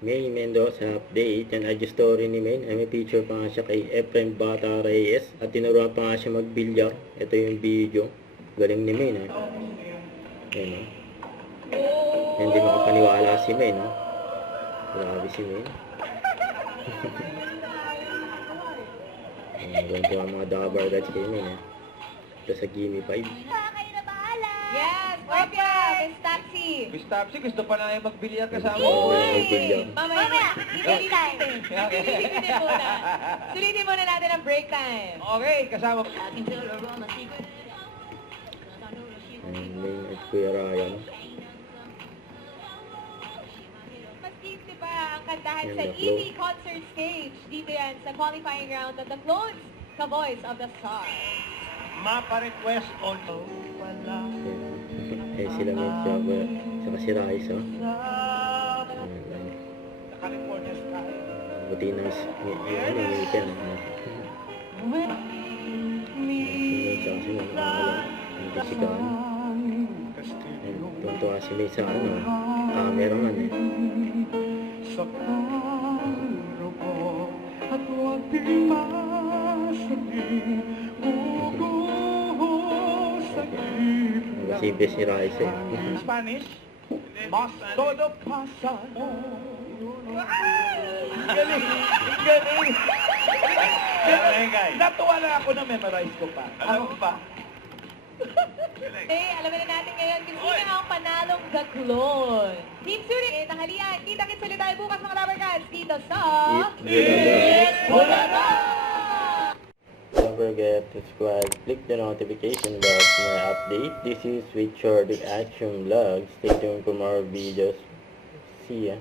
May Mendoza update. Yan, IG story ni Main. Ay, may picture pa nga siya kay Efren Bata Reyes. At tinuruan pa nga siya magbilyar. Ito yung video. Galing ni Main, eh. Yan, eh. Hindi makapaniwala si Main, eh. Grabe si Main. Ganito ang mga dabar guys kay Main, eh. Ito sa Gimme 5. Yes, Orca, Miss Taxi. Miss Tapsi, gusto pa na yung magbilyar kasama Oo. mo. Mamaya, sulitin muna natin ang break time. Okay, kasama. Main at Kuya Ryan. Mas pa ang kantahan Yan, sa the EV concert stage. Dito yan sa qualifying round of the Clones, Ka-Voice of the Stars. Mapa-request on. Eh, sila may job. Saka si Raisa. California style. Buti na yung weekend. Saka si Mama. Hindi si Kaan. Tuntua si May sa camera man eh. Sa parubo at huwag di masaling bubuhos sa ibig. Simple si Raisa eh. Spanish? Mas todo pasa. Galing! Galing! Galing! Natuwa na ako na memorize ko pa. Ano pa? Okay, alamin na natin ngayon kung sino ang panalong The Clone. Team Suri, tanghalian. Kita-kits ulit tayo bukas mga Rubber Cats dito sa... It's Bulada! Don't forget to subscribe, click the notification bell for more update. This is Sweet Short Action Vlog. Stay tuned for more videos. See ya.